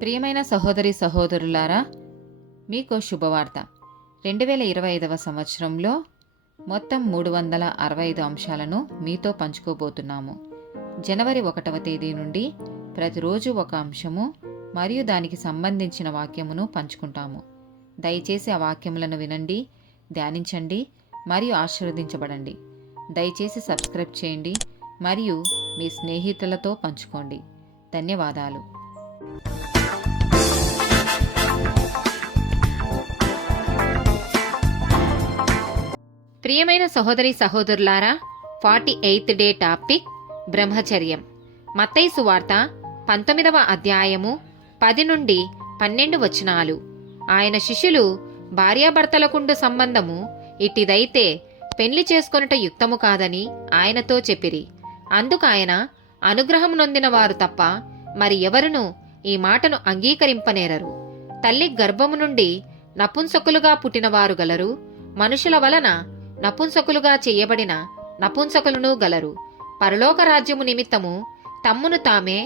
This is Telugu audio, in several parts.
ప్రియమైన సహోదరి సహోదరులారా, మీకు శుభవార్త. 2025వ సంవత్సరంలో మొత్తం 365 అంశాలను మీతో పంచుకోబోతున్నాము. జనవరి 1వ తేదీ నుండి ప్రతిరోజు ఒక అంశము మరియు దానికి సంబంధించిన వాక్యమును పంచుకుంటాము. దయచేసి ఆ వాక్యములను వినండి, ధ్యానించండి మరియు ఆశీర్వదించబడండి. దయచేసి సబ్స్క్రైబ్ చేయండి మరియు మీ స్నేహితులతో పంచుకోండి. ధన్యవాదాలు. ప్రియమైన సహోదరి సహోదరులారా, 48th డే టాపిక్ బ్రహ్మచర్యం. మత్తయి సువార్త 19వ అధ్యాయము 10 నుండి 12 వచనాలు. ఆయన శిష్యులు భార్యాభర్తలకుండు సంబంధము ఇట్టిదైతే పెళ్లి చేసుకొనుట యుక్తము కాదని ఆయనతో చెప్పిరి. అందుకాయన అనుగ్రహం నొందిన వారు తప్ప మరి ఎవరునూ ఈ మాటను అంగీకరింపనేరరు. తల్లి గర్భము నుండి నపుంసకులుగా పుట్టినవారు గలరు, మనుషుల వలన నపుంసకులుగా చేయబడిన నపుంసకులను గలరు. పరలోక రాజ్యము నిమిత్తము తమ్మును తామే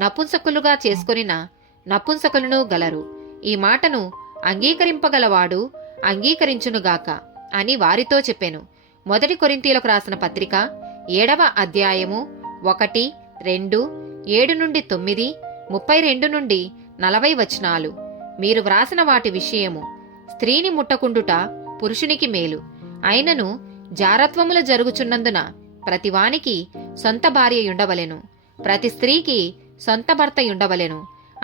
నపుంసకులుగా చేసుకొనిన నపుంసకులను గలరు. ఈ మాటను అంగీకరింపగలవాడు అంగీకరించునుగాక అని వారితో చెప్పెను. 1 కొరింథీయులకు రాసిన పత్రిక 7వ అధ్యాయము 1, 2, 7 నుండి 9, 32 నుండి 40 వచనాలు. మీరు వ్రాసిన వాటి విషయము స్త్రీని ముట్టకుండుట పురుషునికి మేలు. అయినను జారత్వములు జరుగుచున్నందున ప్రతివానికి సొంత భార్య యుండవలెను, ప్రతి స్త్రీకి సొంత భర్త యుండవలెను.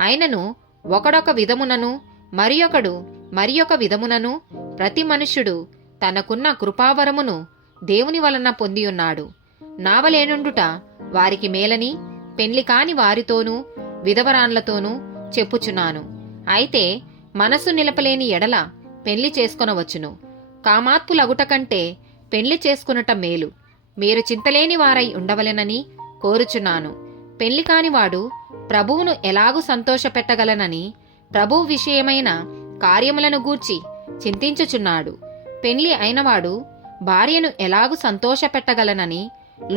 అయినను ఒకడొక విధమునను మరియొక విధమునను ప్రతి మనుష్యుడు తనకున్న కృపావరమును దేవుని వలన పొందియున్నాడు. నావలేనుండుట వారికి మేలని పెండ్లి కాని వారితోనూ విధవరాన్లతోనూ చెప్పుచున్నాను. అయితే మనసు నిలపలేని ఎడల పెళ్లి చేసుకొనవచ్చును. కామాత్పులగుట కంటే పెళ్లి చేసుకునుట మేలు. మీరు చింతలేని వారై ఉండవలెనని కోరుచున్నాను. పెళ్లి కానివాడు ప్రభువును ఎలాగు సంతోషపెట్టగలనని ప్రభువు విషయమైన కార్యములను గూర్చి చింతించుచున్నాడు. పెళ్లి అయినవాడు భార్యను ఎలాగు సంతోషపెట్టగలనని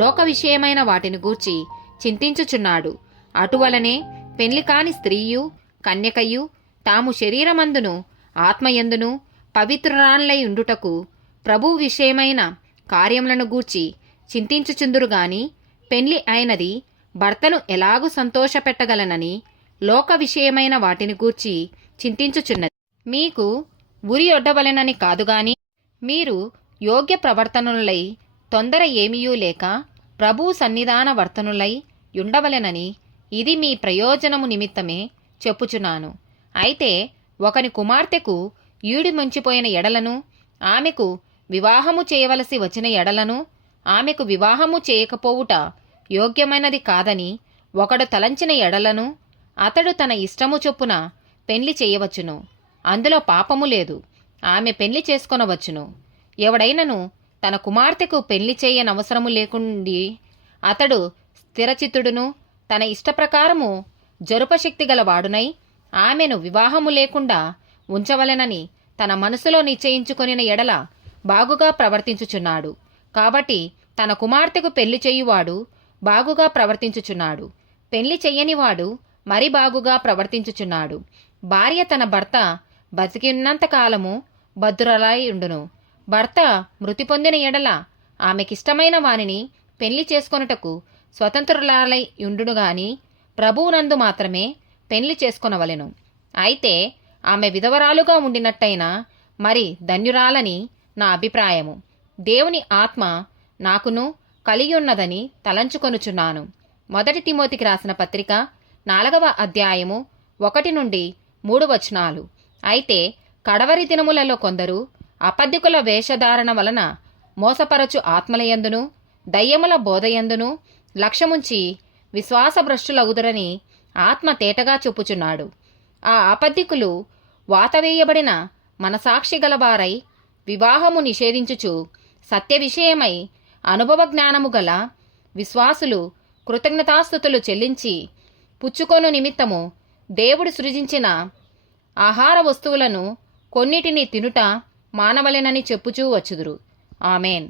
లోక విషయమైన వాటిని గూర్చి చింతించుచున్నాడు. అటువలనే పెళ్లి కాని స్త్రీయు కన్యకయు తాము శరీరమందును ఆత్మయందును పవిత్రురాన్లై ఉండుటకు ప్రభు విషయమైన కార్యములను గూర్చి చింతించుచుందురుగాని పెళ్లి అయినది భర్తను ఎలాగు సంతోషపెట్టగలనని లోక విషయమైన వాటిని గూర్చి చింతించుచున్నది. మీకు ఉరి ఒడ్డవలెనని కాదుగాని మీరు యోగ్య ప్రవర్తనులై తొందర ఏమీయూ లేక ప్రభు సన్నిధాన వర్తనులై యుండవలెనని ఇది మీ ప్రయోజనము నిమిత్తమే చెప్పుచున్నాను. అయితే ఒకని కుమార్తెకు ఈడు ముంచిపోయిన ఎడలను, ఆమెకు వివాహము చేయవలసి వచ్చిన ఎడలను, ఆమెకు వివాహము చేయకపోవుట యోగ్యమైనది కాదని ఒకడు తలంచిన ఎడలను అతడు తన ఇష్టము చొప్పున పెళ్లి చేయవచ్చును. అందులో పాపము లేదు. ఆమె పెళ్లి చేసుకొనవచ్చును. ఎవడైనను తన కుమార్తెకు పెళ్లి చేయనవసరము లేకుండి అతడు స్థిరచిత్తుడును తన ఇష్టప్రకారము జరుపశక్తి గలవాడునై ఆమెను వివాహము లేకుండా ఉంచవలెనని తన మనసులో నిశ్చయించుకొనిన ఎడల బాగుగా ప్రవర్తించుచున్నాడు. కాబట్టి తన కుమార్తెకు పెళ్లి చేయువాడు బాగుగా ప్రవర్తించుచున్నాడు. పెళ్లి చెయ్యనివాడు మరి బాగుగా ప్రవర్తించుచున్నాడు. భార్య తన భర్త బతికినంత కాలము భద్రురాలై ఉండును. భర్త మృతి పొందిన ఎడల ఆమెకిష్టమైన వానిని పెళ్లి చేసుకొనుటకు స్వతంత్రురాలై ఉండునుగాని ప్రభువునందు మాత్రమే పెళ్లి చేసుకొనవలెను. అయితే ఆమె విధవరాలుగా ఉండినట్టయినా మరి ధన్యురాలని నా అభిప్రాయము. దేవుని ఆత్మ నాకును కలిగియున్నదని తలంచుకొనుచున్నాను. 1 తిమోతికి రాసిన పత్రిక 4వ అధ్యాయము 1 నుండి 3 వచనాలు. అయితే కడవరి దినములలో కొందరు అబద్ధికుల వేషధారణ వలన మోసపరచు ఆత్మలయందును దయ్యముల బోధయందును లక్ష్యముంచి విశ్వాసభ్రష్టులగుదురని ఆత్మ తేటగా చెప్పుచున్నాడు. ఆ అబద్ధికులు వాతవేయబడిన మనసాక్షి గలవారై వివాహము నిషేధించుచు సత్య విషయమై అనుభవ జ్ఞానము గల విశ్వాసులు కృతజ్ఞతాస్తుతులు చెల్లించి పుచ్చుకొను నిమిత్తము దేవుడు సృజించిన ఆహార వస్తువులను కొన్నిటిని తినుట మానవలెనని చెప్పుచూ వచ్చుదురు. ఆమెన్.